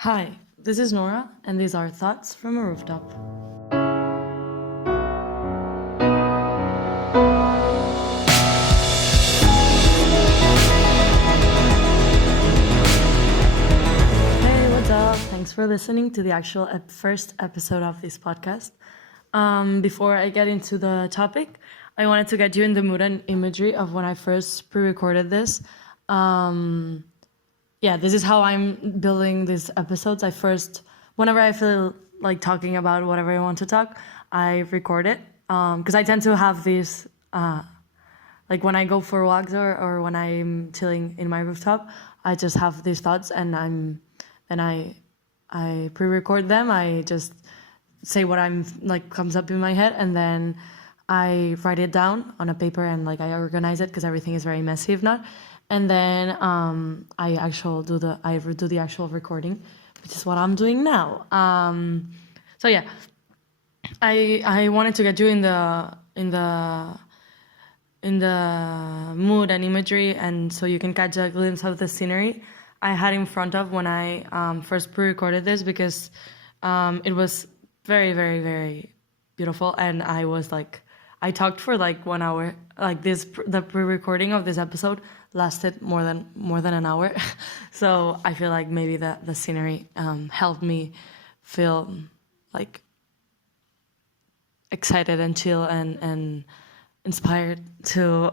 Hi, this is Nora, and these are Thoughts from a Rooftop. Hey, what's up? Thanks for listening to the actual first episode of this podcast. Before I get into the topic, I wanted to get you in the mood and imagery of when I first pre-recorded this. This is how I'm building these episodes. Whenever I feel like talking about whatever I want to talk, I record it. Because I tend to have these, like when I go for walks or when I'm chilling in my rooftop, I just have these thoughts and I pre-record them. I just say what comes up in my head, and then I write it down on a paper and like I organize it because everything is very messy if not. And then I do the actual recording, which is what I'm doing now. I wanted to get you in the mood and imagery, and so you can catch a glimpse of the scenery I had in front of when I first pre-recorded this, because it was very, very, very beautiful, and I talked for like 1 hour. The pre-recording of this episode lasted more than an hour, so I feel like maybe the scenery helped me feel like excited and chill and inspired to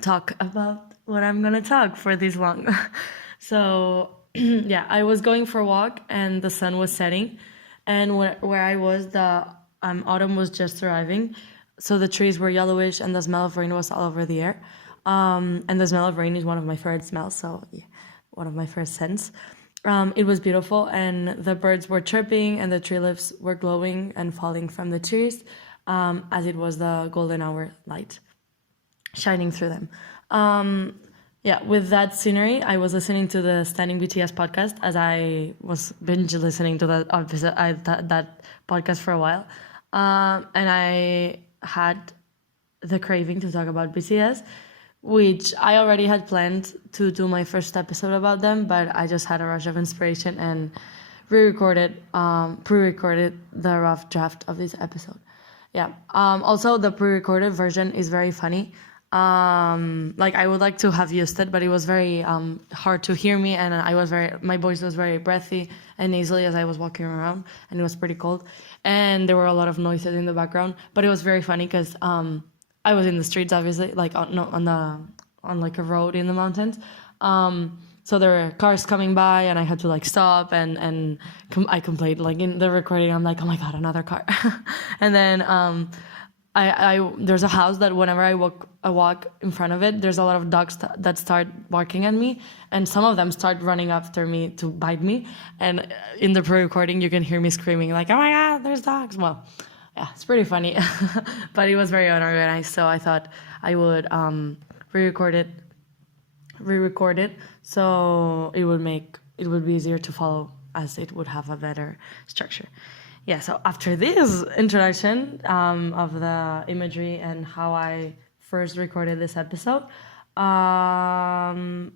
talk about what I'm gonna talk for this long. So yeah, I was going for a walk and the sun was setting, and where I was, the autumn was just arriving, so the trees were yellowish and the smell of rain was all over the air. And the smell of rain is one of my favorite smells, so yeah, one of my first scents. It was beautiful, and the birds were chirping and the tree leaves were glowing and falling from the trees, as it was the golden hour light shining through them. With that scenery, I was listening to the Standing BTS podcast, as I was binge listening to that podcast for a while, and I had the craving to talk about BTS, which I already had planned to do my first episode about them, but I just had a rush of inspiration and pre-recorded the rough draft of this episode. Yeah. Also, the pre-recorded version is very funny. I would like to have used it, but it was very hard to hear me, and my voice was very breathy and nasally as I was walking around, and it was pretty cold, and there were a lot of noises in the background. But it was very funny because I was in the streets, obviously, on like a road in the mountains. So there were cars coming by, and I had to like stop and I complained like in the recording. I'm like, oh my god, another car, and then there's a house that whenever I walk in front of it, there's a lot of dogs that start barking at me, and some of them start running after me to bite me. And in the pre-recording, you can hear me screaming like, "Oh my god, there's dogs!" Well, yeah, it's pretty funny, but it was very unorganized. So I thought I would re-record it, so it would be easier to follow, as it would have a better structure. Yeah, so after this introduction of the imagery and how I first recorded this episode,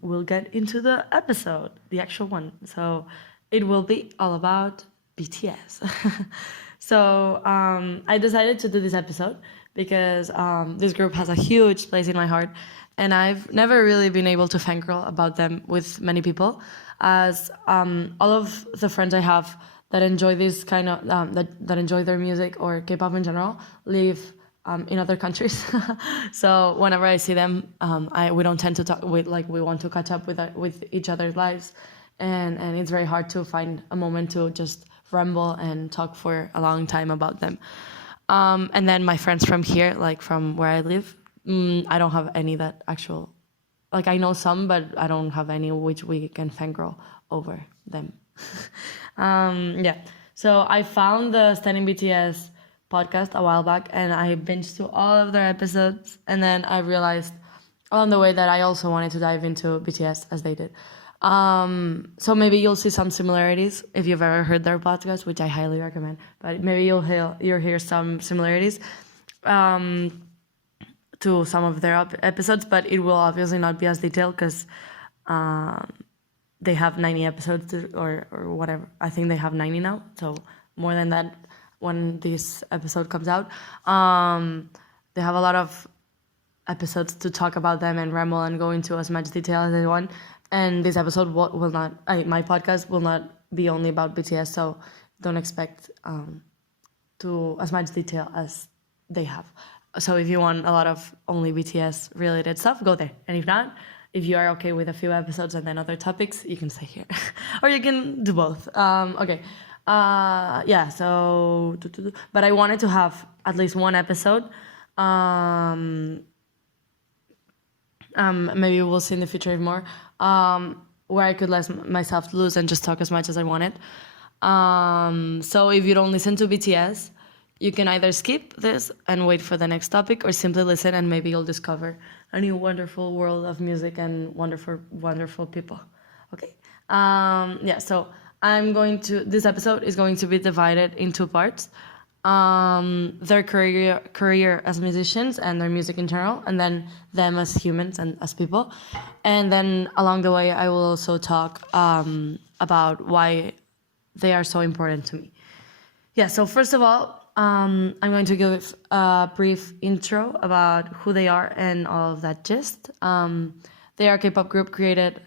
we'll get into the episode, the actual one. So it will be all about BTS. So I decided to do this episode because this group has a huge place in my heart, and I've never really been able to fangirl about them with many people, as all of the friends I have that enjoy this kind of that enjoy their music or K-pop in general live in other countries. So whenever I see them, we don't tend to talk with, like, we want to catch up with each other's lives, and it's very hard to find a moment to just ramble and talk for a long time about them. And then my friends from here, like from where I live, I don't have any that actual, like, I know some, but I don't have any which we can fangirl over them. So I found the Standing BTS podcast a while back, and I binged to all of their episodes, and then I realized along the way that I also wanted to dive into BTS as they did. So maybe you'll see some similarities if you've ever heard their podcast, which I highly recommend, but maybe you'll hear some similarities to some of their episodes, but it will obviously not be as detailed because they have 90 episodes or whatever. I think they have 90 now, so more than that when this episode comes out. They have a lot of episodes to talk about them and ramble and go into as much detail as they want. And this episode will not, my podcast will not be only about BTS, so don't expect to as much detail as they have. So if you want a lot of only BTS related stuff, go there. And if not, if you are okay with a few episodes and then other topics, you can stay here. Or you can do both. Okay. Yeah, so... But I wanted to have at least one episode. Maybe we'll see in the future more. Where I could let myself loose and just talk as much as I wanted. So if you don't listen to BTS, you can either skip this and wait for the next topic, or simply listen and maybe you'll discover a new wonderful world of music and wonderful people. Okay. Yeah, so this episode is going to be divided in two parts. Their career as musicians and their music in general, and then them as humans and as people. And then along the way, I will also talk about why they are so important to me. Yeah, so first of all, I'm going to give a brief intro about who they are and all of that gist. They are a K-pop group created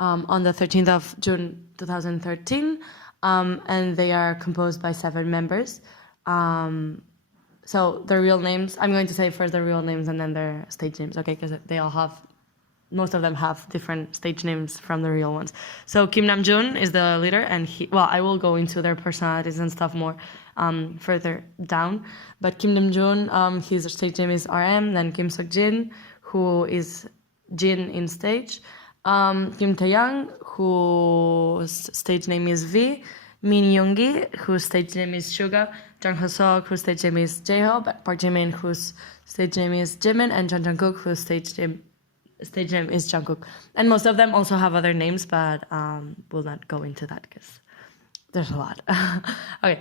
on the 13th of June 2013, and they are composed by 7 members. So their real names, I'm going to say first their real names and then their stage names, okay? Because most of them have different stage names from the real ones. So Kim Namjoon is the leader, and I will go into their personalities and stuff more further down. But Kim Namjoon, his stage name is RM. Then Kim Seokjin, who is Jin in stage. Kim Taeyang, whose stage name is V. Min Yoongi, whose stage name is Suga. Jung Ho-seok, whose stage name is J-Hope. Park Jimin, whose stage name is Jimin. And Jung Jungkook, whose stage name is Jungkook. And most of them also have other names, but we'll not go into that because there's a lot. Okay.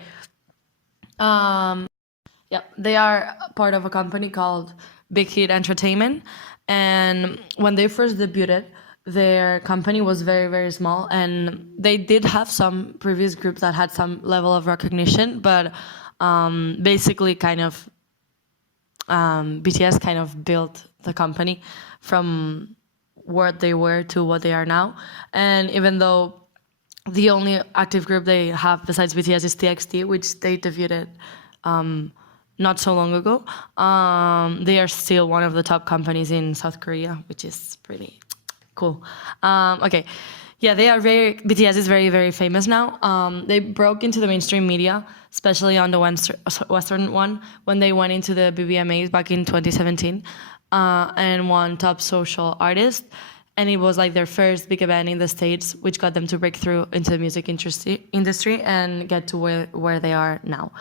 Yeah, they are part of a company called Big Hit Entertainment. And when they first debuted, their company was very, very small. And they did have some previous groups that had some level of recognition, but basically BTS kind of built the company from what they were to what they are now. And even though the only active group they have besides BTS is TXT, which they debuted not so long ago, they are still one of the top companies in South Korea, which is pretty cool. Okay. Yeah, BTS is very, very famous now. They broke into the mainstream media, especially on the Western one, when they went into the BBMAs back in 2017 and won Top Social Artist. And it was like their first big event in the States, which got them to break through into the music industry and get to where they are now.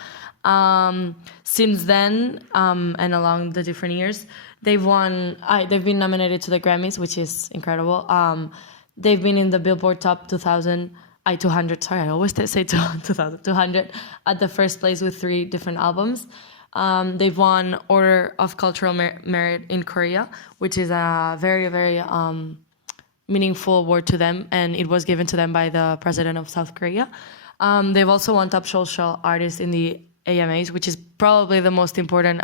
Since then, and along the different years, they've been nominated to the Grammys, which is incredible. They've been in the Billboard Top 200, sorry, I always say 200, at the first place with 3 different albums. They've won Order of Cultural Merit in Korea, which is a very, very meaningful award to them, and it was given to them by the president of South Korea. They've also won Top Social Artist in the AMAs, which is probably the most important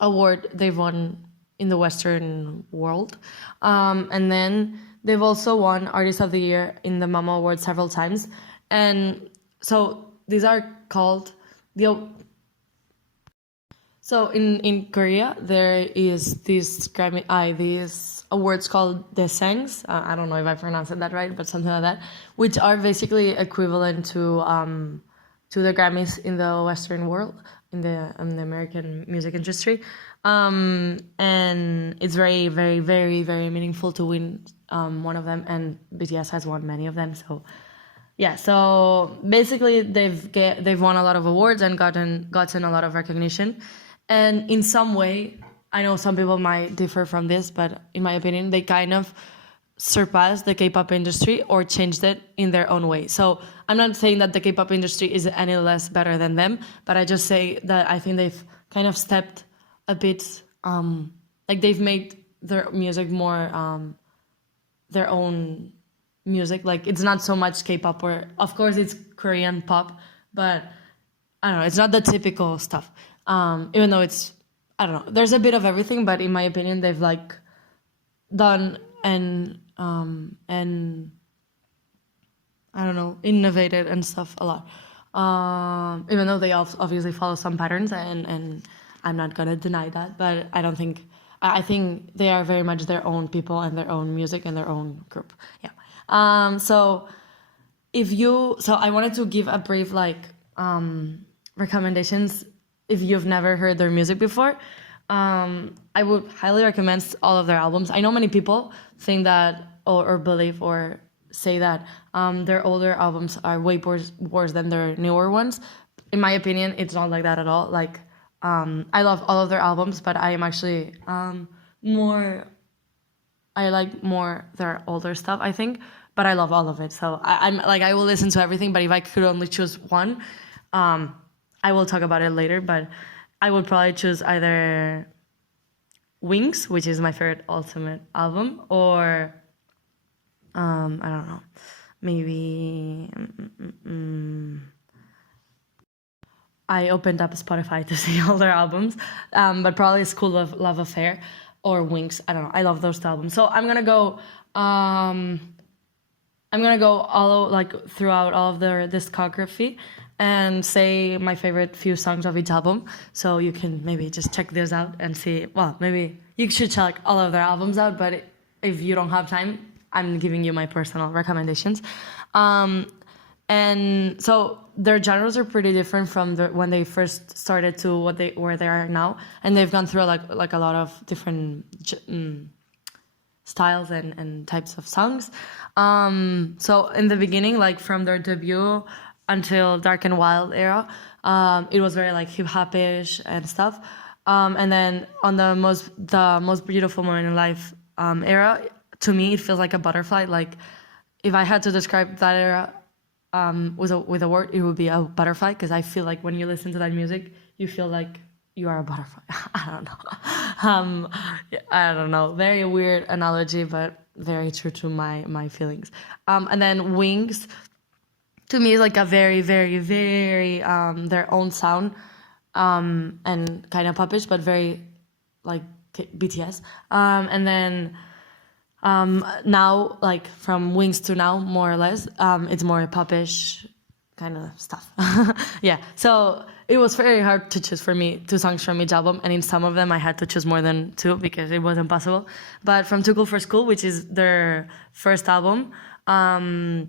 award they've won in the Western world. And then they've also won Artist of the Year in the Mama Awards several times. And so these are called So in Korea, there is these awards called daesangs. I don't know if I pronounced that right, but something like that, which are basically equivalent to the Grammys in the Western world, in the American music industry. And it's very, very, very, very meaningful to win one of them, and BTS has won many of them. So yeah, so basically they've won a lot of awards and gotten a lot of recognition. And in some way, I know some people might differ from this, but in my opinion, they kind of surpassed the K-pop industry or changed it in their own way. So I'm not saying that the K-pop industry is any less better than them, but I just say that I think they've kind of stepped a bit, like they've made their music more their own music. Like it's not so much K-pop, or of course it's Korean pop, but I don't know, it's not the typical stuff. Even though it's, I don't know, there's a bit of everything, but in my opinion, they've like done and I don't know, innovated and stuff a lot. Even though they also obviously follow some patterns, and I'm not gonna deny that, but I don't think, I think they are very much their own people and their own music and their own group. Yeah. So I wanted to give a brief like recommendations if you've never heard their music before. I would highly recommend all of their albums. I know many people think that or believe or say that their older albums are way worse than their newer ones. In my opinion, it's not like that at all. Like I love all of their albums, but I am actually I like more their older stuff, I think, but I love all of it. So I'm like, I will listen to everything, but if I could only choose one, I will talk about it later, but I would probably choose either Wings, which is my favorite ultimate album, or I don't know, maybe I opened up Spotify to see all their albums, but probably School of Love Affair or Wings. I don't know. I love those two albums. So I'm gonna go all like throughout all of their discography and say my favorite few songs of each album. So you can maybe just check this out and see. Well, maybe you should check all of their albums out, but if you don't have time, I'm giving you my personal recommendations. And so their genres are pretty different from when they first started to where they are now, and they've gone through like a lot of different styles and types of songs. So in the beginning, like from their debut until Dark and Wild era, it was very like hip hop-ish and stuff. And then on the most beautiful moment in life era, to me it feels like a butterfly. Like if I had to describe that era with a word, it would be a butterfly, because I feel like when you listen to that music, you feel like you are a butterfly. I don't know. I don't know. Very weird analogy, but very true to my feelings. And then Wings, to me, is like a very, very, very their own sound, and kind of popish, but very like BTS. And then now, like from Wings to now, more or less, it's more popish kind of stuff. Yeah, so it was very hard to choose for me 2 songs from each album, and in some of them I had to choose more than 2 because it wasn't possible. But from Too Cool for School, which is their first album, the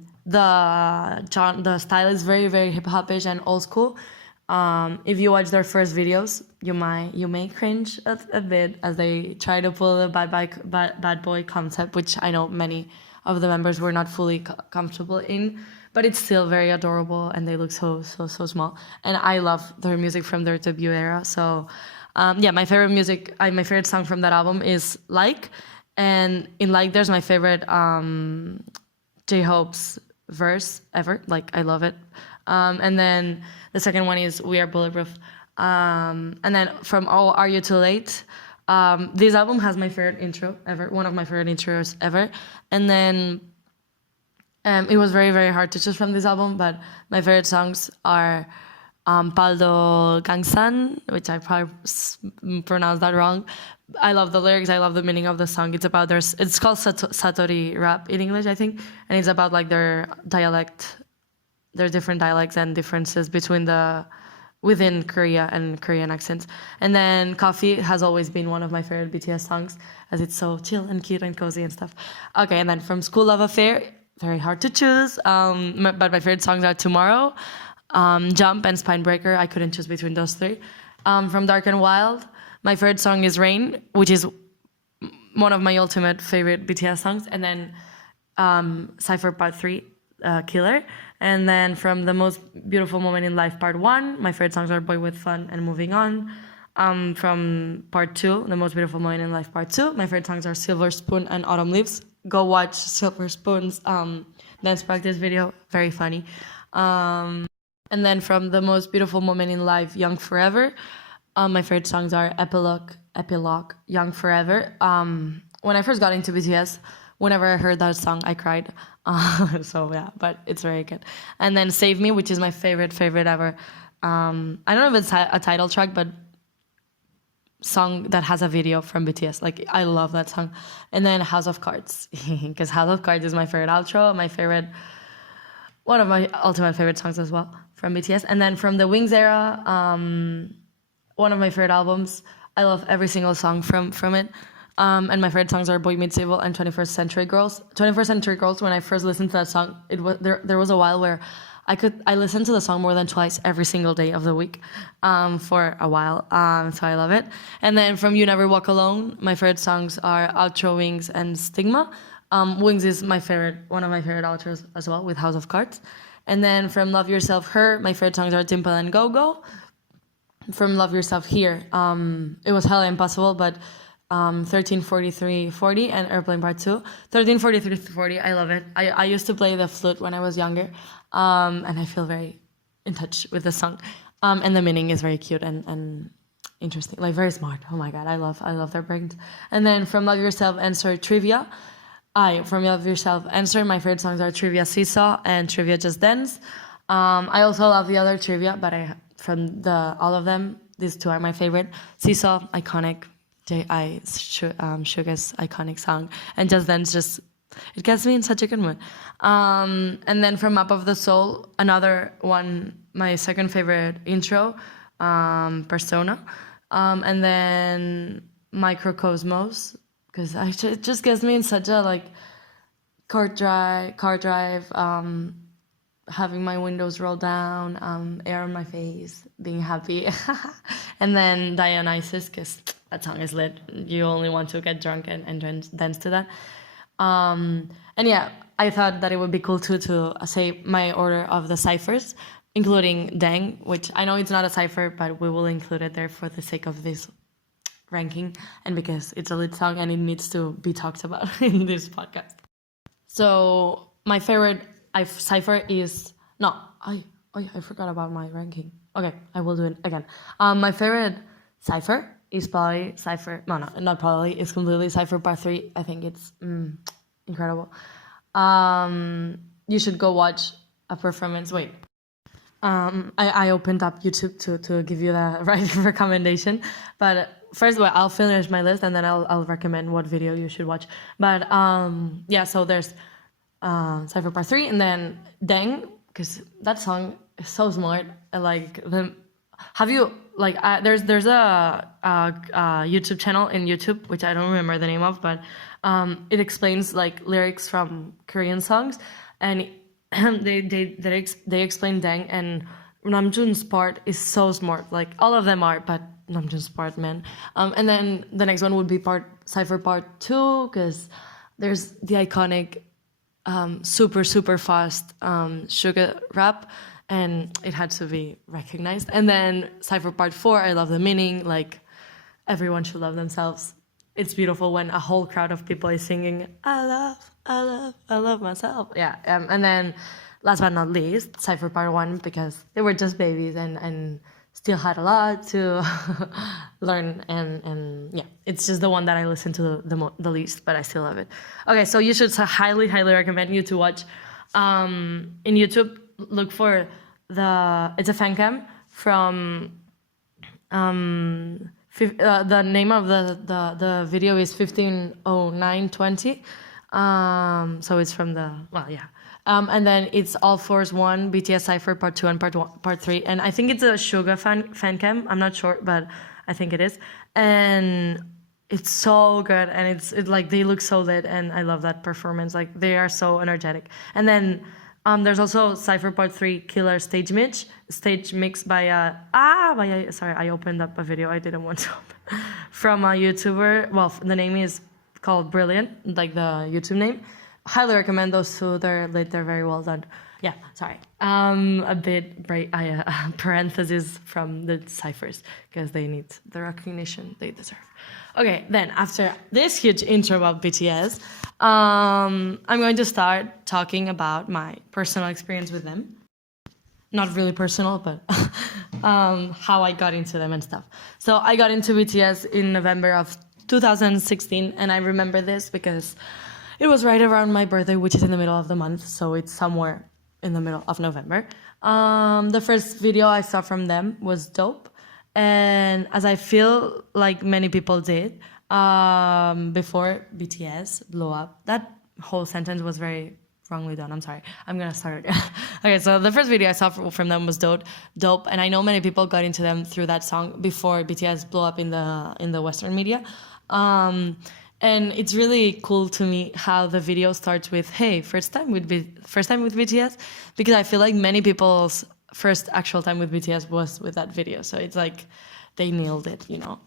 style is very, very hip hopish and old school. If you watch their first videos, you may cringe a bit as they try to pull the bad boy concept, which I know many of the members were not fully comfortable in, but it's still very adorable, and they look so small. And I love their music from their debut era. So yeah, my favorite song from that album is Like, and in Like there's my favorite J-Hope's verse ever. Like I love it. And then the second one is We Are Bulletproof. And then from Oh, Are You Too Late? This album has my favorite intro ever, one of my favorite intros ever. And then it was very, very hard to choose from this album, but my favorite songs are Paldo Gangsan, which I probably pronounced that wrong. I love the lyrics, I love the meaning of the song. It's about it's called Satori rap in English, I think, and it's about like their dialect. There's different dialects and differences within Korea and Korean accents. And then Coffee has always been one of my favorite BTS songs, as it's so chill and cute and cozy and stuff. Okay, and then from School Love Affair, very hard to choose, but my favorite songs are Tomorrow, Jump, and Spinebreaker. I couldn't choose between those 3. From Dark and Wild, my favorite song is Rain, which is one of my ultimate favorite BTS songs. And then Cypher Part 3, Killer. And then from The Most Beautiful Moment in Life Part 1, my favorite songs are Boy With Fun and Moving On. From Part 2, The Most Beautiful Moment in Life Part 2, my favorite songs are Silver Spoon and Autumn Leaves. Go watch Silver Spoon's dance practice video, very funny. And then from The Most Beautiful Moment in Life, Young Forever, my favorite songs are Epilogue, Young Forever. When I first got into BTS, whenever I heard that song, I cried. So yeah, but it's very good. And then Save Me, which is my favorite ever. I don't know if it's a title track, but song that has a video from BTS. Like, I love that song. And then House of Cards, because House of Cards is my favorite outro, one of my ultimate favorite songs as well from BTS. And then from the Wings era, one of my favorite albums. I love every single song from it. And my favorite songs are Boy Meets Evil and 21st Century Girls. 21st Century Girls, when I first listened to that song, there was a while where I listened to the song more than twice every single day of the week for a while. So I love it. And then from You Never Walk Alone, my favorite songs are Outro, Wings, and Stigma. Wings is one of my favorite outros as well, with House of Cards. And then from Love Yourself, Her, my favorite songs are Dimple and Go Go. From Love Yourself, Here, it was hella impossible, but 134340 and Airplane Part 2. 134340, I love it. I used to play the flute when I was younger, and I feel very in touch with the song. And the meaning is very cute and interesting, like very smart. Oh my god, I love their brains. And then from Love Yourself, Answer, Trivia. From Love Yourself, Answer, my favorite songs are Trivia Seesaw and Trivia Just Dance. I also love the other Trivia, but from all of them, these two are my favorite. Seesaw, iconic. Suga's iconic song, and Just Dance, it gets me in such a good mood. And then from Map of the Soul, another one, my second favorite intro, Persona. And then Microcosmos, because it just gets me in such a car drive, having my windows rolled down, air on my face, being happy. And then Dionysus, because that song is lit. You only want to get drunk and dance to that. And yeah, I thought that it would be cool too to say my order of the ciphers, including Dang, which I know it's not a cipher, but we will include it there for the sake of this ranking and because it's a lit song and it needs to be talked about in this podcast. So my favorite cipher is... No, I forgot about my ranking. Okay, I will do it again. My favorite cipher is probably Cypher. No, not probably. It's completely Cypher Part 3. I think it's incredible. You should go watch a performance. Wait. I opened up YouTube to give you the right recommendation. But first, I'll finish my list and then I'll recommend what video you should watch. But yeah, so there's Cypher Part 3 and then Dang, because that song is so smart. There's a YouTube channel in YouTube, which I don't remember the name of, but it explains lyrics from Korean songs, and they explain Dang, and Namjoon's part is so smart. All of them are, but Namjoon's part, man. And then the next one would be Cypher Part 2, because there's the iconic super fast Suga rap, and it had to be recognized. And then Cypher Part 4, I love the meaning, everyone should love themselves. It's beautiful when a whole crowd of people is singing, I love myself. Yeah, and then last but not least, Cypher Part 1, because they were just babies and still had a lot to learn, and yeah, it's just the one that I listen to the least, but I still love it. Okay, so you should highly recommend you to watch in YouTube. Look for it's a fan cam from the name of the video is 150920. So it's from and then it's All Fours 1, BTS Cypher Part 2 and Part 3. And I think it's a Suga fan cam. I'm not sure, but I think it is. And it's so good. And it's they look so lit. And I love that performance. They are so energetic. And then there's also Cypher Part 3 Killer Stage Mix by sorry, I opened up a video I didn't want to open. From a YouTuber. Well, the name is called Brilliant, the YouTube name. Highly recommend those two. They're lit. They're very well done. Yeah, sorry. A bit parentheses from the ciphers because they need the recognition they deserve. Okay, then after this huge intro about BTS, I'm going to start talking about my personal experience with them. Not really personal, but how I got into them and stuff. So I got into BTS in November of 2016, and I remember this because it was right around my birthday, which is in the middle of the month, so it's somewhere in the middle of November. The first video I saw from them was dope, and as I feel like many people did, before BTS blew up, that whole sentence was very wrongly done. I'm sorry. I'm gonna start again. Okay, so the first video I saw from them was dope, and I know many people got into them through that song before BTS blew up in the Western media. And it's really cool to me how the video starts with, "Hey, first time with BTS," because I feel like many people's first actual time with BTS was with that video. So it's like they nailed it, you know.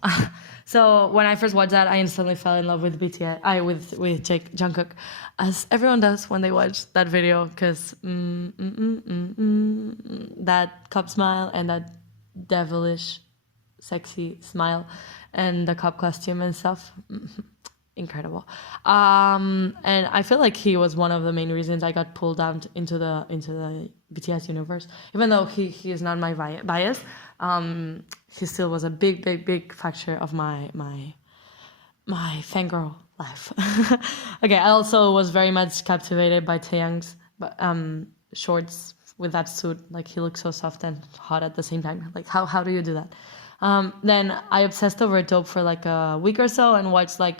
So when I first watched that, I instantly fell in love with BTS. With Jungkook, as everyone does when they watch that video, because that cup smile and that devilish, sexy smile, and the cup costume and stuff. Incredible. And I feel like he was one of the main reasons I got pulled down into the BTS universe. Even though he is not my bias, he still was a big factor of my fangirl life. Okay, I also was very much captivated by Taeyang's shorts with that suit. Like, he looks so soft and hot at the same time. Like, how do you do that? Then I obsessed over Dope for like a week or so and watched like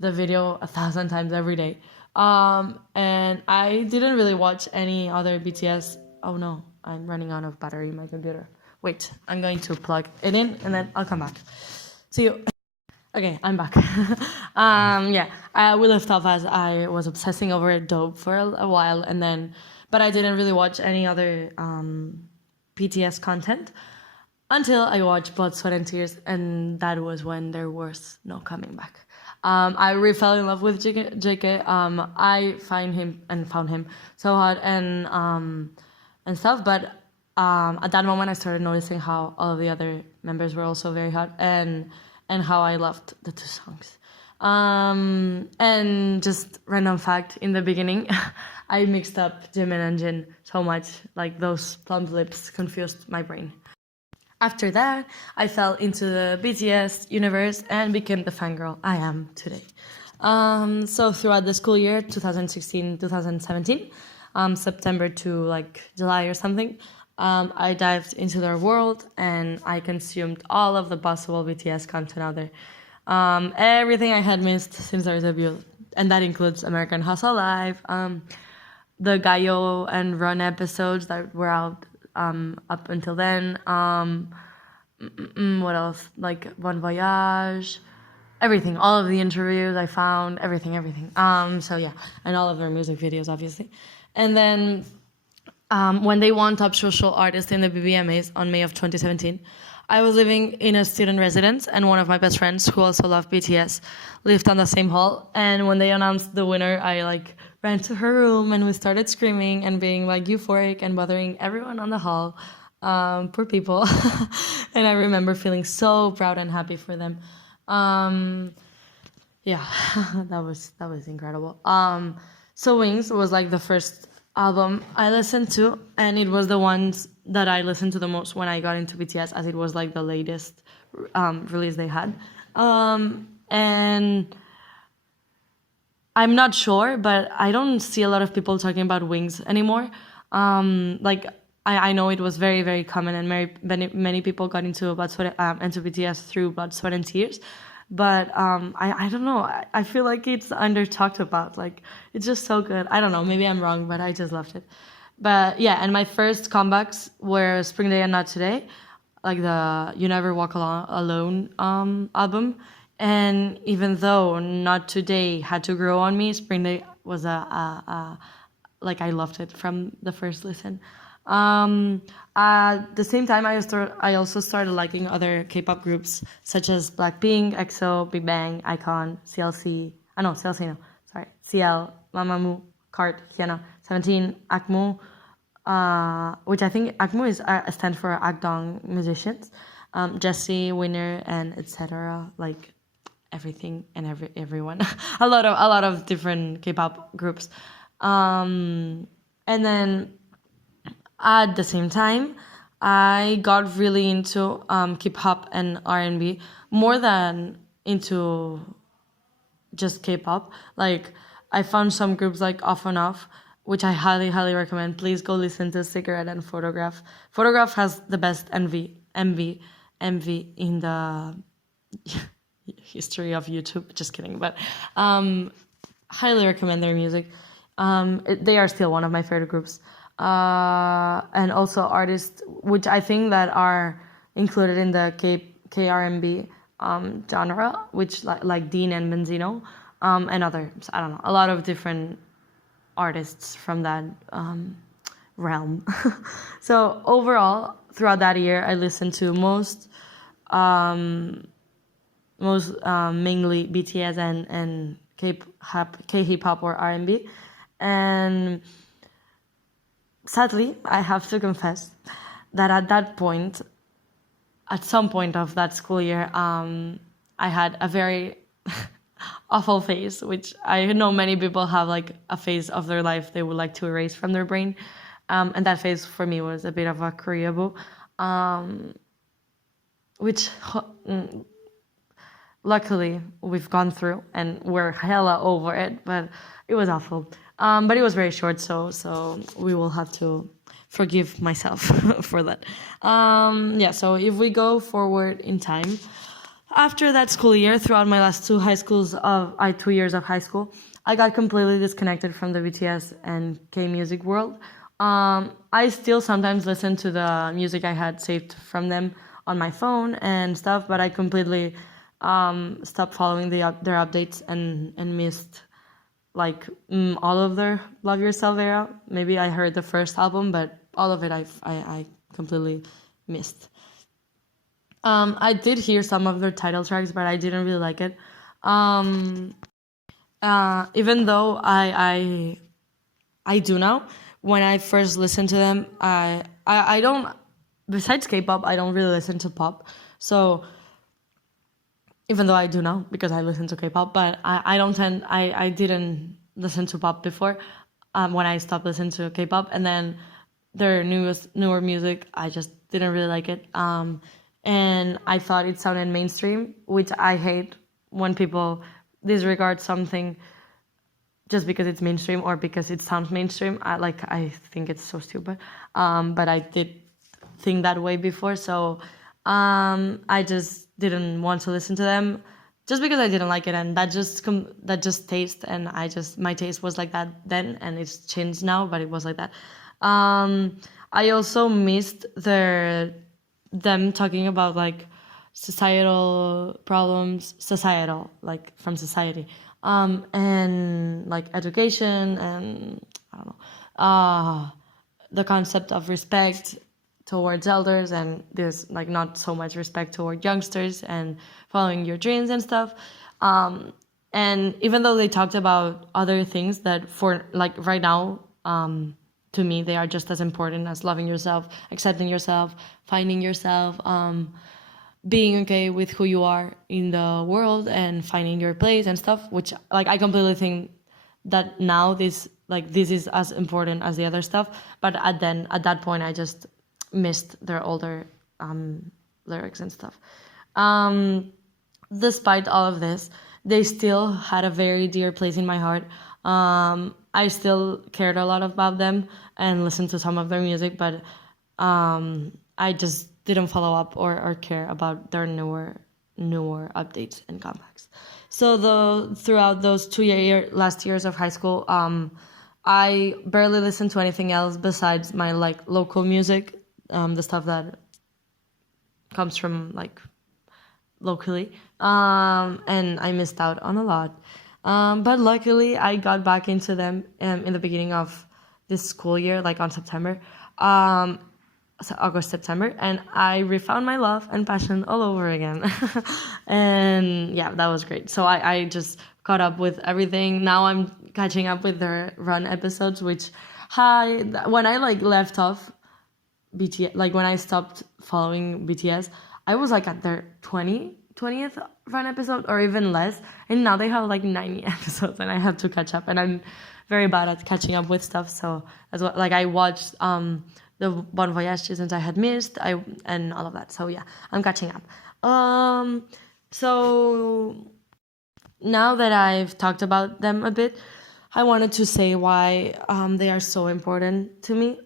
the video 1,000 times every day. And I didn't really watch any other BTS. Oh no, I'm running out of battery in my computer. Wait, I'm going to plug it in and then I'll come back. See you. Okay, I'm back. We left off as I was obsessing over Dope for a while, and then, but I didn't really watch any other BTS content until I watched Blood, Sweat and Tears, and that was when there was no coming back. I really fell in love with JK. I found him so hot and stuff, but at that moment I started noticing how all of the other members were also very hot, and how I loved the two songs. And just random fact, in the beginning, I mixed up Jimin and Jin so much, like those plump lips confused my brain. After that, I fell into the BTS universe and became the fangirl I am today. So throughout the school year, 2016-2017, September to like July or something, I dived into their world and I consumed all of the possible BTS content out there. Everything I had missed since their debut, and that includes American Hustle Live, the Gaio and Run episodes that were out up until then. What else? Like Bon Voyage, everything, all of the interviews I found, everything. So yeah, and all of their music videos, obviously. And then when they won Top Social Artist in the BBMAs on May of 2017, I was living in a student residence, and one of my best friends, who also loved BTS, lived on the same hall. And when they announced the winner, I like ran to her room and we started screaming and being like euphoric and bothering everyone on the hall. Poor people. And I remember feeling so proud and happy for them. Yeah, that was incredible. So Wings was like the first album I listened to, and it was the ones that I listened to the most when I got into BTS, as it was like the latest release they had. And I'm not sure, but I don't see a lot of people talking about Wings anymore. Like I know it was very, very common, and many people got into into BTS through Blood, Sweat and Tears. But I don't know. I feel like it's under talked about. Like, it's just so good. I don't know. Maybe I'm wrong, but I just loved it. But yeah, and my first comebacks were Spring Day and Not Today, like the You Never Walk Alone album. And even though Not Today had to grow on me, Spring Day was like, I loved it from the first listen. At the same time, I also started liking other K-pop groups such as Blackpink, EXO, Big Bang, iKON, CL, Mamamoo, Cart, Hyuna, 17, AKMU, which I think AKMU is stands for Akdong musicians, Jessie, Winner, and etc. Like everything and everyone, a lot of different K-pop groups, and then. At the same time, I got really into K-pop and R&B more than into just K-pop. Like, I found some groups like Off and Off, which I highly recommend. Please go listen to Cigarette and Photograph. Photograph has the best MV in the history of YouTube. Just kidding, but highly recommend their music. They are still one of my favorite groups. And also artists which I think that are included in the KRMB genre, which like Dean and Benzino, and others. I don't know, a lot of different artists from that realm. So overall, throughout that year, I listened to mainly BTS and K-hip hop or R&B, and sadly, I have to confess that at some point of that school year, I had a very awful phase, which I know many people have like a phase of their life they would like to erase from their brain. And that phase for me was a bit of a Koreabu, which luckily we've gone through and we're hella over it, but it was awful. But it was very short, so we will have to forgive myself for that. So if we go forward in time, after that school year, throughout my last 2 years of high school, I got completely disconnected from the BTS and K-music world. I still sometimes listen to the music I had saved from them on my phone and stuff, but I completely stopped following their updates and missed like all of their Love Yourself era. Maybe I heard the first album, but all of it I completely missed. I did hear some of their title tracks, but I didn't really like it. Even though I do now. When I first listened to them, I don't, besides K-pop, I don't really listen to pop. So even though I do now because I listen to K-pop, but I didn't listen to pop before when I stopped listening to K-pop, and then their newer music, I just didn't really like it. And I thought it sounded mainstream, which I hate when people disregard something just because it's mainstream or because it sounds mainstream. I think it's so stupid. But I did think that way before, so I just didn't want to listen to them just because I didn't like it, and that just taste, and my taste was like that then, and it's changed now, but it was like that. I also missed them talking about like societal problems, like from society, and like education, and I don't know, the concept of respect towards elders, and there's like not so much respect toward youngsters and following your dreams and stuff. And even though they talked about other things that for like right now, to me, they are just as important as loving yourself, accepting yourself, finding yourself, being okay with who you are in the world and finding your place and stuff, which like I completely think that now this is as important as the other stuff. But at that point, I just missed their older lyrics and stuff. Despite all of this, they still had a very dear place in my heart. I still cared a lot about them and listened to some of their music, but I just didn't follow up or care about their newer updates and comebacks. So throughout those last years of high school, I barely listened to anything else besides my like local music, the stuff that comes from like locally, and I missed out on a lot. But luckily, I got back into them in the beginning of this school year, like on September, so August, September, and I refound my love and passion all over again. And yeah, that was great. So I just caught up with everything. Now I'm catching up with their run episodes, which when I like left off BTS, like when I stopped following BTS, I was like at their 20th run episode or even less, and now they have like 90 episodes and I have to catch up, and I'm very bad at catching up with stuff. So as well, like I watched the Bon Voyage seasons I had missed, and all of that. So yeah, I'm catching up. So now that I've talked about them a bit, I wanted to say why they are so important to me.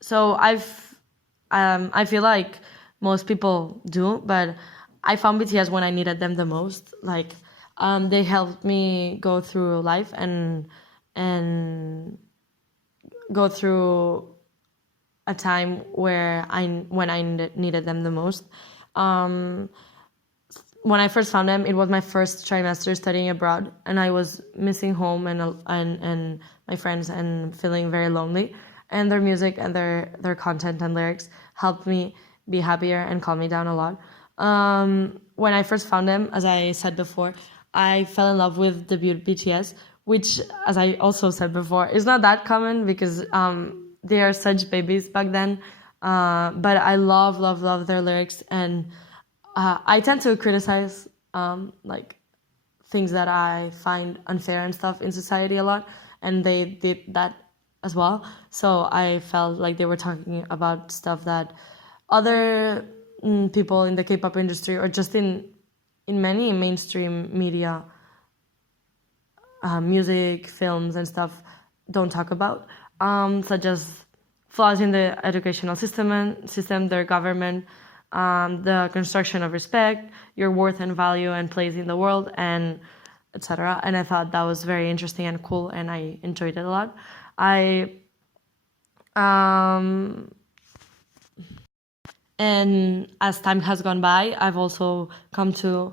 So I feel like most people do, but I found BTS when I needed them the most. Like, they helped me go through life and go through a time when I needed them the most. When I first found them, it was my first trimester studying abroad, and I was missing home and my friends and feeling very lonely. And their music and their content and lyrics helped me be happier and calm me down a lot. When I first found them, as I said before, I fell in love with debut BTS, which, as I also said before, is not that common because they are such babies back then. But I love their lyrics, and I tend to criticize like things that I find unfair and stuff in society a lot, and they did that as well. So I felt like they were talking about stuff that other people in the K-pop industry or just in many mainstream media, music, films, and stuff don't talk about, such as flaws in the educational system, their government, the construction of respect, your worth and value and place in the world, and etc. And I thought that was very interesting and cool, and I enjoyed it a lot. And as time has gone by, I've also come to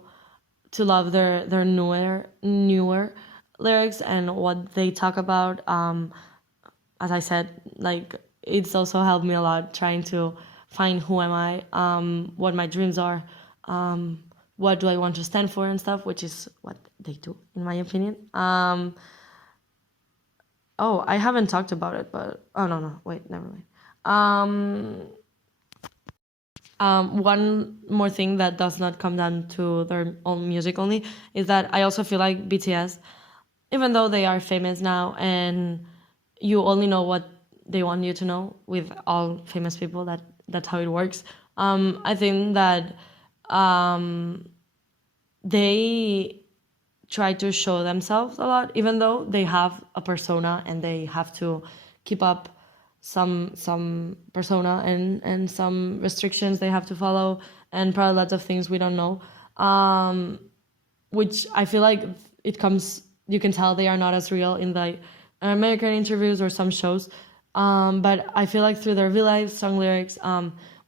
love their newer lyrics and what they talk about. As I said, like, it's also helped me a lot trying to find who am I, what my dreams are, what do I want to stand for and stuff, which is what they do, in my opinion. Oh, I haven't talked about it, but no, wait, never mind. One more thing that does not come down to their own music only is that I also feel like BTS, even though they are famous now and you only know what they want you to know with all famous people, that's how it works. I think that they try to show themselves a lot, even though they have a persona and they have to keep up some persona and some restrictions they have to follow, and probably lots of things we don't know, which I feel like you can tell they are not as real in the American interviews or some shows, but I feel like through their real life song lyrics,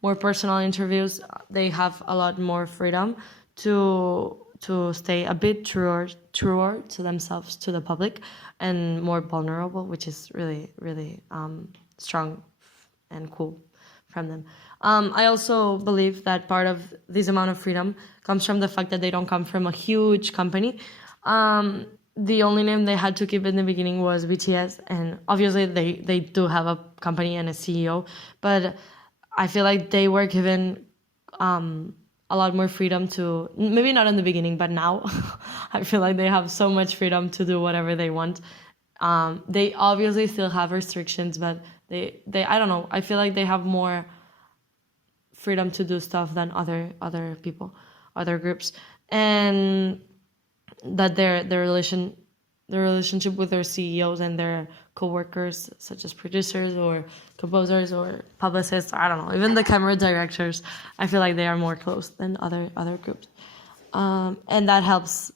more personal interviews, they have a lot more freedom to stay a bit truer to themselves, to the public, and more vulnerable, which is really, really strong and cool from them. I also believe that part of this amount of freedom comes from the fact that they don't come from a huge company. The only name they had to keep in the beginning was BTS, and obviously they do have a company and a CEO, but I feel like they were given a lot more freedom to, maybe not in the beginning, but now I feel like they have so much freedom to do whatever they want. They obviously still have restrictions, but they I don't know, I feel like they have more freedom to do stuff than other people, other groups, and that their relationship with their CEOs and their co-workers, such as producers or composers or publicists, I don't know, even the camera directors, I feel like they are more close than other groups, and that helps.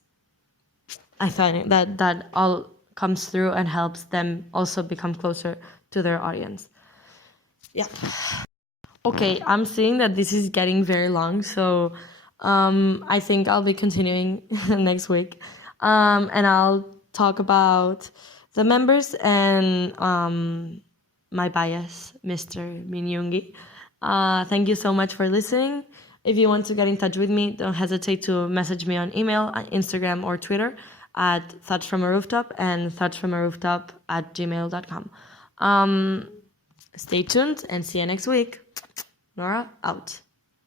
I find that all comes through and helps them also become closer to their audience. Yeah. Okay, I'm seeing that this is getting very long, so I think I'll be continuing next week, and I'll talk about the members and my bias, Mr. Min Yoongi. Thank you so much for listening. If you want to get in touch with me, don't hesitate to message me on email, Instagram, or Twitter at thoughtsfromarooftop and thoughtsfromarooftop@gmail.com. Stay tuned and see you next week. Nora, out.